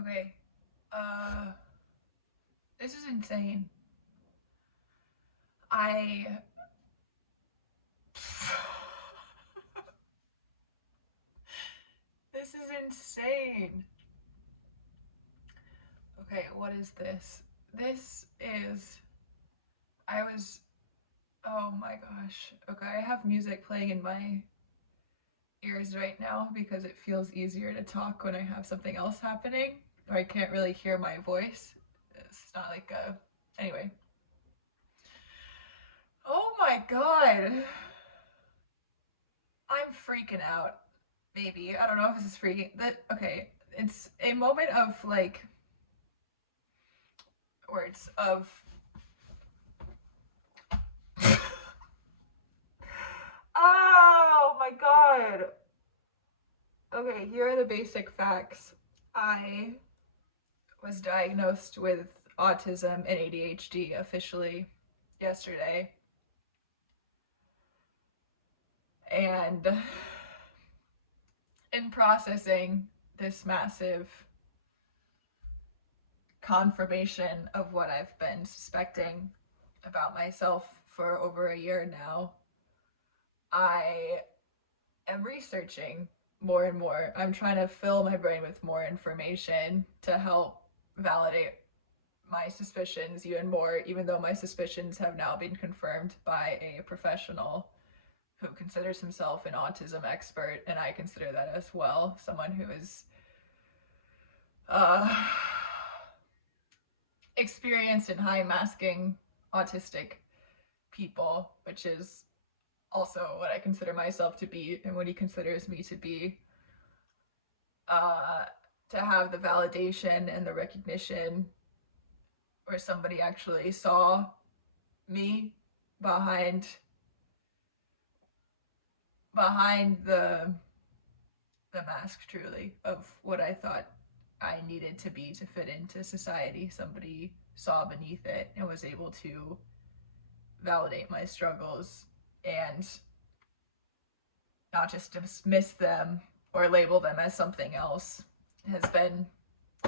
Okay. Uh, this is insane. I. This is insane. Okay, what is this? This is. I was. Oh my gosh. Okay, I have music playing in my ears right now because it feels easier to talk when I have something else happening, or I can't really hear my voice. It's not like a. Anyway. Oh my god. I'm freaking out. Maybe. I don't know if this is freaking. Okay. It's a moment of like words of. Oh my god. Okay, here are the basic facts. I was diagnosed with autism and ADHD officially yesterday. And in processing this massive confirmation of what I've been suspecting about myself for over a year now, I am researching more and more. I'm trying to fill my brain with more information to help validate my suspicions even more, even though my suspicions have now been confirmed by a professional who considers himself an autism expert, and I consider that as well. Someone who is uh, experienced in high masking autistic people, which is also what I consider myself to be and what he considers me to be. Uh, to have the validation and the recognition where somebody actually saw me behind the mask, truly, of what I thought I needed to be to fit into society. Somebody saw beneath it and was able to validate my struggles and not just dismiss them or label them as something else has been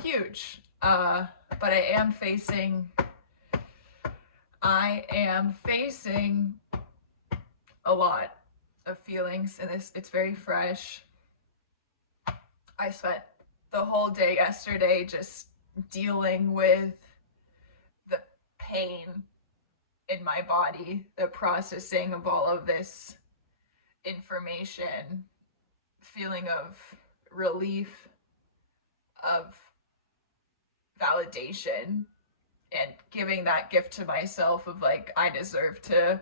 huge. But I am facing a lot of feelings, and it's very fresh. I spent the whole day yesterday just dealing with the pain in my body, the processing of all of this information, feeling of relief, of validation, and giving that gift to myself of like, I deserve to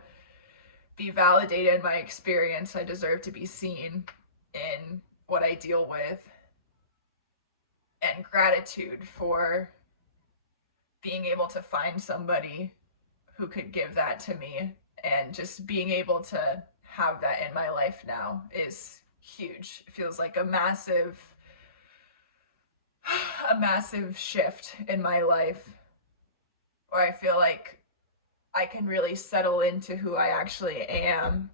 be validated in my experience. I deserve to be seen in what I deal with, and gratitude for being able to find somebody who could give that to me, and just being able to have that in my life now is huge. It feels like a massive shift in my life where I feel like I can really settle into who I actually am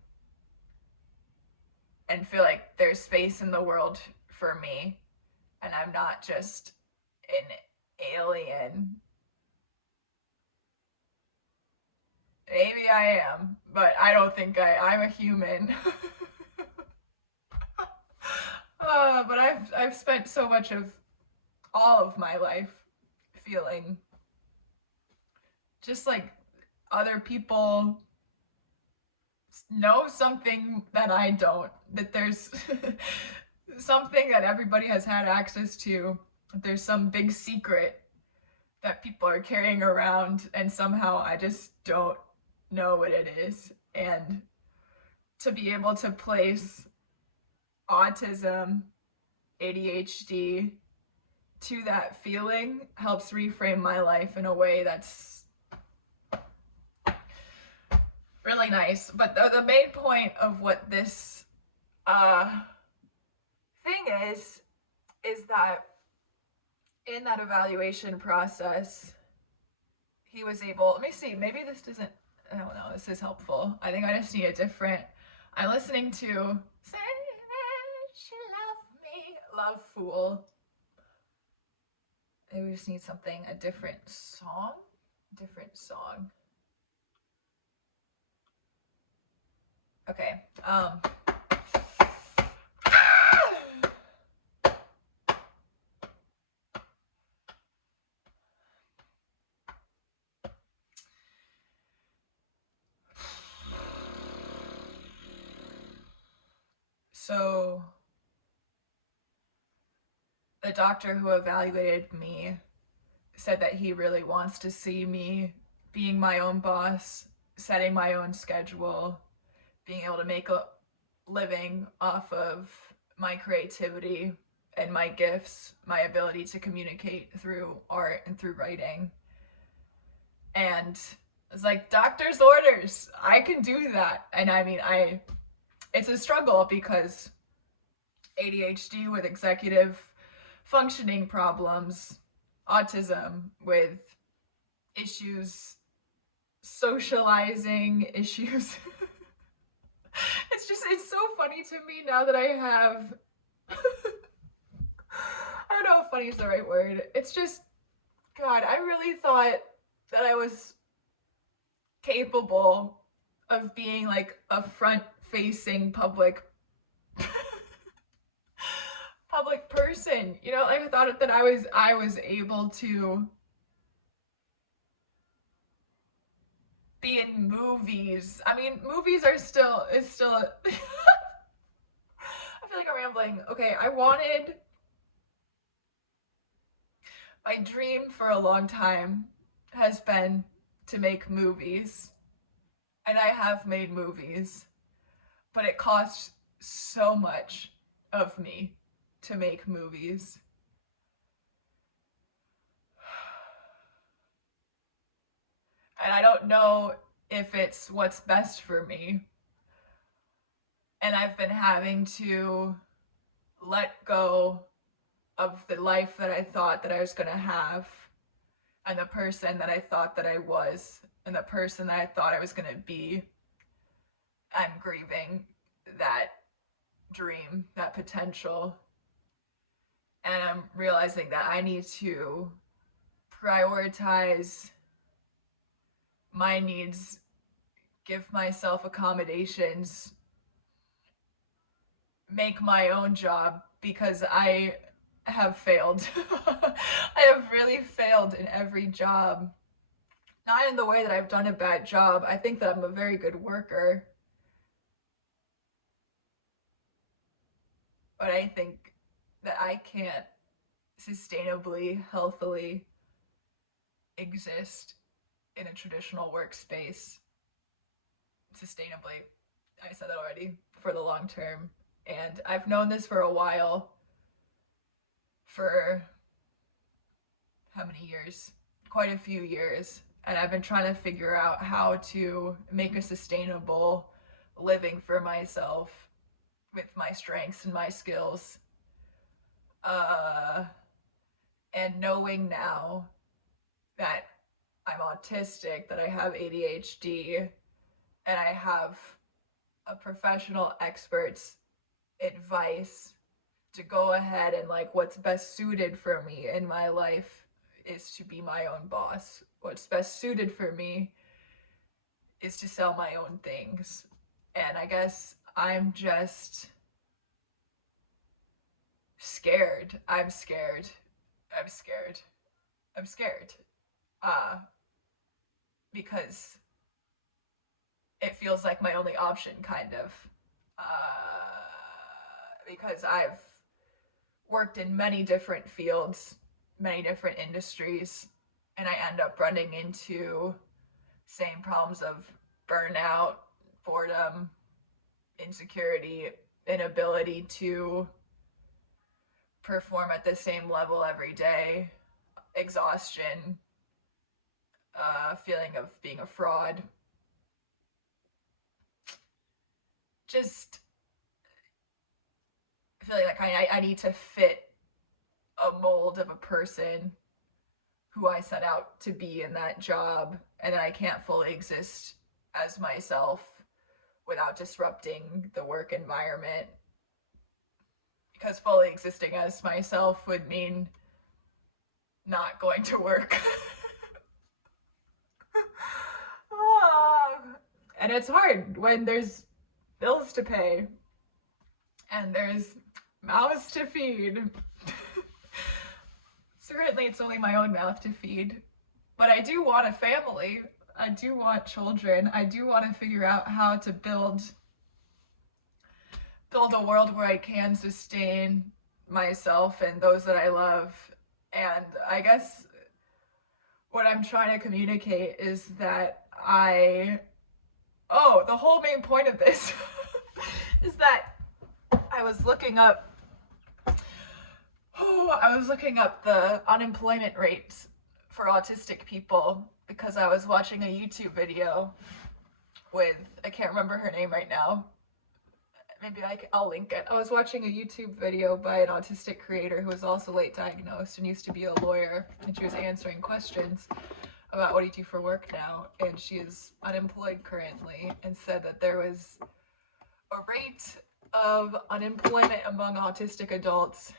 and feel like there's space in the world for me and I'm not just an alien. Maybe I am, but I don't think I'm a human. But I've spent so much of all of my life feeling just like other people know something that I don't, that there's something that everybody has had access to, that there's some big secret that people are carrying around, and somehow I just don't know what it is. And to be able to place autism, ADHD to that feeling helps reframe my life in a way that's really nice. But the main point of what this thing is that in that evaluation process, he was able, let me see, maybe this doesn't, I don't know, this is helpful. I think I just need a different, I'm listening to Say That You Love Me, Love Fool. just need something, a different song. Different song. Okay. So the doctor who evaluated me said that he really wants to see me being my own boss, setting my own schedule, being able to make a living off of my creativity and my gifts, my ability to communicate through art and through writing. And it's like, doctor's orders, I can do that. And I mean, it's a struggle because ADHD with executive functioning problems, autism with issues, socializing issues. It's so funny to me now that I have, I don't know if funny is the right word. It's just, God, I really thought that I was capable of being like a front-facing public person. You know, like I thought that I was able to be in movies. I mean, movies are still I feel like I'm rambling. Okay, my dream for a long time has been to make movies. And I have made movies, but it costs so much of me to make movies. And I don't know if it's what's best for me. And I've been having to let go of the life that I thought that I was going to have, and the person that I thought that I was, and the person that I thought I was going to be. I'm grieving that dream, that potential. And I'm realizing that I need to prioritize my needs, give myself accommodations, make my own job, because I have failed. I have really failed in every job. Not in the way that I've done a bad job. I think that I'm a very good worker. But I think that I can't sustainably, healthily exist in a traditional workspace sustainably. I said that already, for the long term. And I've known this for a while. For how many years? Quite a few years. And I've been trying to figure out how to make a sustainable living for myself with my strengths and my skills. And knowing now that I'm autistic, that I have ADHD, and I have a professional expert's advice to go ahead and like what's best suited for me in my life is to be my own boss. What's best suited for me is to sell my own things. And I guess I'm just scared. I'm scared. I'm scared. I'm scared. Because it feels like my only option, kind of. Because I've worked in many different fields, many different industries, and I end up running into same problems of burnout, boredom, insecurity, inability to perform at the same level every day, exhaustion, feeling of being a fraud. Just feeling like I need to fit a mold of a person who I set out to be in that job, and that I can't fully exist as myself without disrupting the work environment. Because fully existing as myself would mean not going to work. And it's hard when there's bills to pay and there's mouths to feed. Certainly it's only my own mouth to feed, but I do want a family. I do want children. I do want to figure out how to build a world where I can sustain myself and those that I love. And I guess what I'm trying to communicate is that the whole main point of this is that I was looking up the unemployment rates for autistic people because I was watching a YouTube video with, I can't remember her name right now. Maybe I'll link it. I was watching a YouTube video by an autistic creator who was also late diagnosed and used to be a lawyer, and she was answering questions about what do you do for work now, and she is unemployed currently, and said that there was a rate of unemployment among autistic adults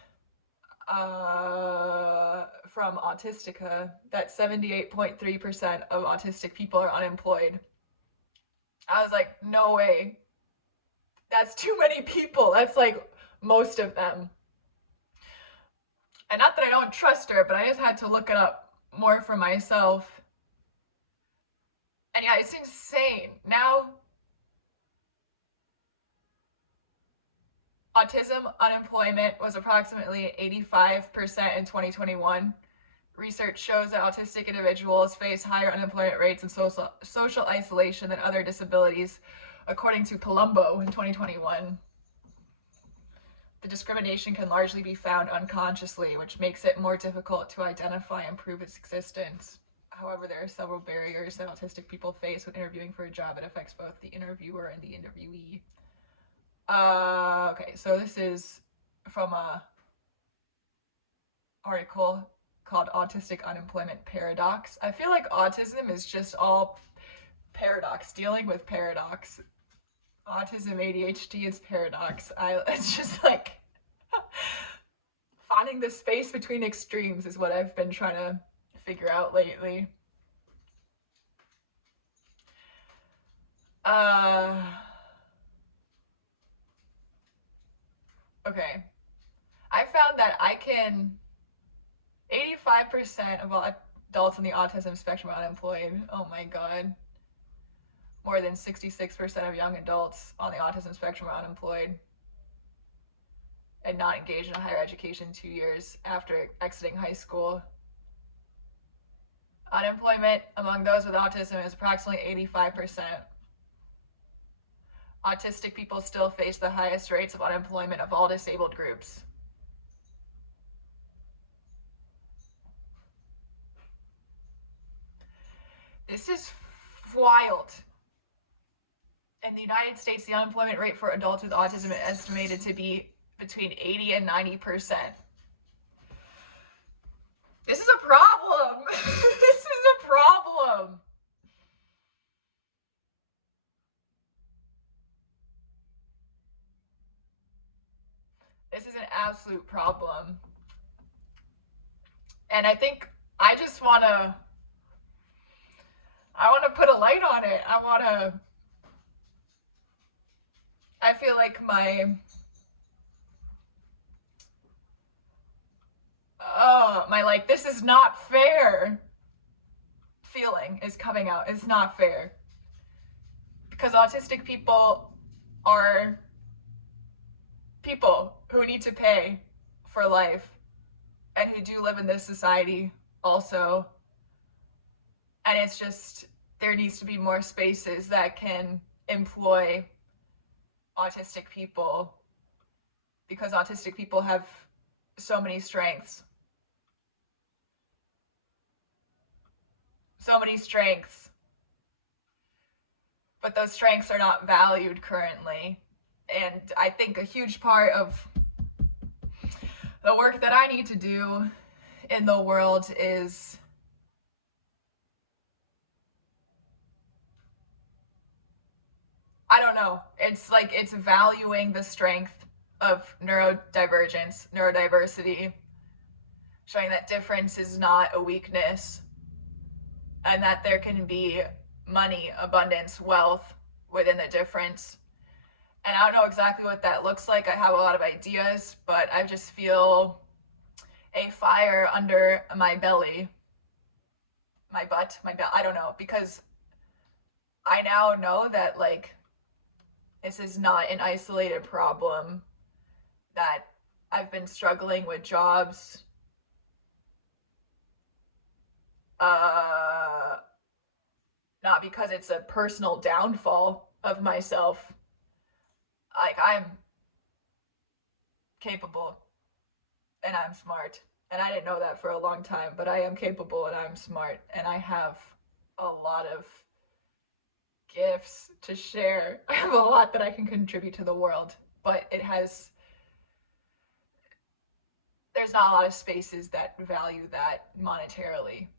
from Autistica that 78.3% of autistic people are unemployed. I was like, no way. That's too many people. That's like most of them. And not that I don't trust her, but I just had to look it up more for myself. And yeah, it's insane. Now, autism unemployment was approximately 85% in 2021. Research shows that autistic individuals face higher unemployment rates and social isolation than other disabilities, according to Palumbo in 2021. The discrimination can largely be found unconsciously, which makes it more difficult to identify and prove its existence. However, there are several barriers that autistic people face when interviewing for a job that affects both the interviewer and the interviewee. Okay, so this is from a article called Autistic Unemployment Paradox. I feel like autism is just all paradox, dealing with paradox. Autism, ADHD is paradox. It's just like finding the space between extremes is what I've been trying to figure out lately. Okay. I found that 85% of all adults on the autism spectrum are unemployed. Oh my god. More than 66% of young adults on the autism spectrum are unemployed and not engaged in higher education 2 years after exiting high school. Unemployment among those with autism is approximately 85%. Autistic people still face the highest rates of unemployment of all disabled groups. This is wild. In the United States, the unemployment rate for adults with autism is estimated to be between 80 and 90%. This is a problem. This is a problem. This is an absolute problem. And I think I just want to put a light on it. I feel like my like, this is not fair feeling is coming out. It's not fair. Because autistic people are people who need to pay for life and who do live in this society also. And it's just, there needs to be more spaces that can employ autistic people, because autistic people have so many strengths. So many strengths. But those strengths are not valued currently. And I think a huge part of the work that I need to do in the world is I don't know. It's like, it's valuing the strength of neurodivergence, neurodiversity, showing that difference is not a weakness, and that there can be money, abundance, wealth within the difference. And I don't know exactly what that looks like. I have a lot of ideas, but I just feel a fire under my belly, my butt, my belly. I don't know, because I now know that, like, this is not an isolated problem, that I've been struggling with jobs, not because it's a personal downfall of myself. Like, I'm capable and I'm smart. And I didn't know that for a long time, but I am capable and I'm smart. And I have a lot of gifts to share. I have a lot that I can contribute to the world, but there's not a lot of spaces that value that monetarily.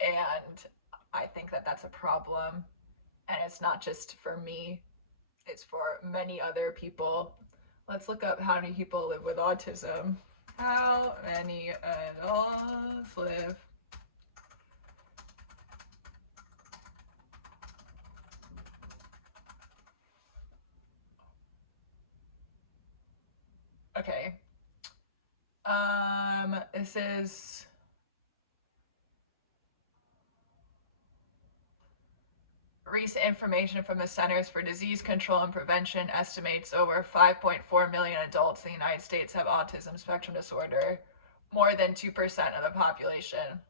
And I think that that's a problem. And it's not just for me, it's for many other people. Let's look up how many people live with autism. How many adults live? Okay. This is recent information from the Centers for Disease Control and Prevention estimates over 5.4 million adults in the United States have autism spectrum disorder, more than 2% of the population.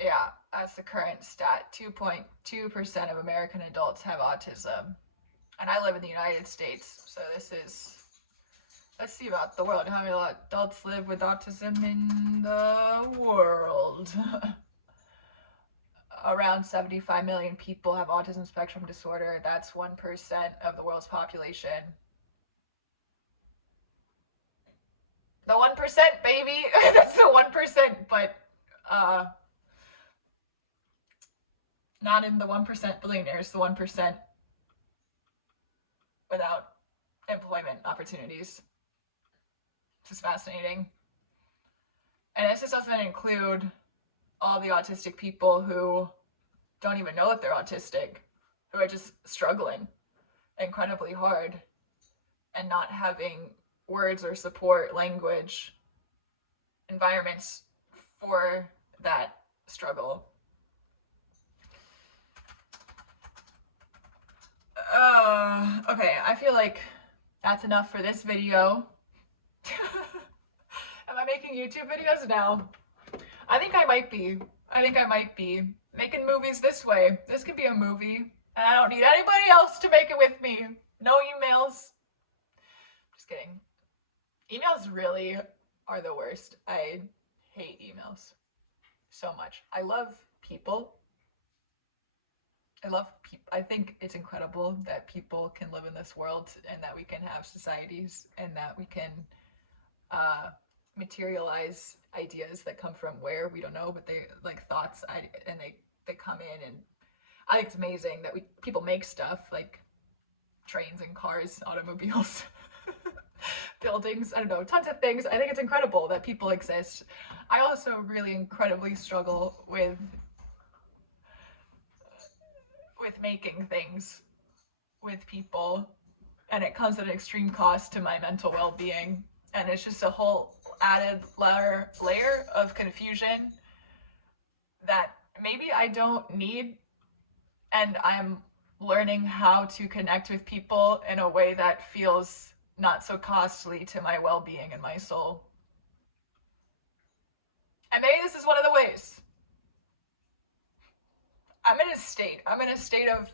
Yeah, that's the current stat. 2.2% of American adults have autism. And I live in the United States, so this is, let's see about the world. How many adults live with autism in the world? Around 75 million people have autism spectrum disorder. That's 1% of the world's population. The 1%, baby! That's the 1%, but not in the 1% billionaires, the 1% without employment opportunities. This is fascinating. And this just doesn't include all the autistic people who don't even know that they're autistic, who are just struggling incredibly hard and not having words or support, language, environments for that struggle. Okay, I feel like that's enough for this video. Am I making YouTube videos now? I think I might be. Making movies this way. This could be a movie, and I don't need anybody else to make it with me. No emails. Just kidding. Emails really are the worst. I hate emails so much. I love people. I think it's incredible that people can live in this world and that we can have societies and that we can materialize ideas that come from where we don't know, but they like thoughts, and they come in, and I think it's amazing that people make stuff like trains and cars, automobiles, buildings, I don't know, tons of things. I think it's incredible that people exist. I also really incredibly struggle with making things with people, and it comes at an extreme cost to my mental well-being, and it's just a whole added layer of confusion that maybe I don't need, and I'm learning how to connect with people in a way that feels not so costly to my well-being and my soul. And maybe this is one of the ways. I'm in a state of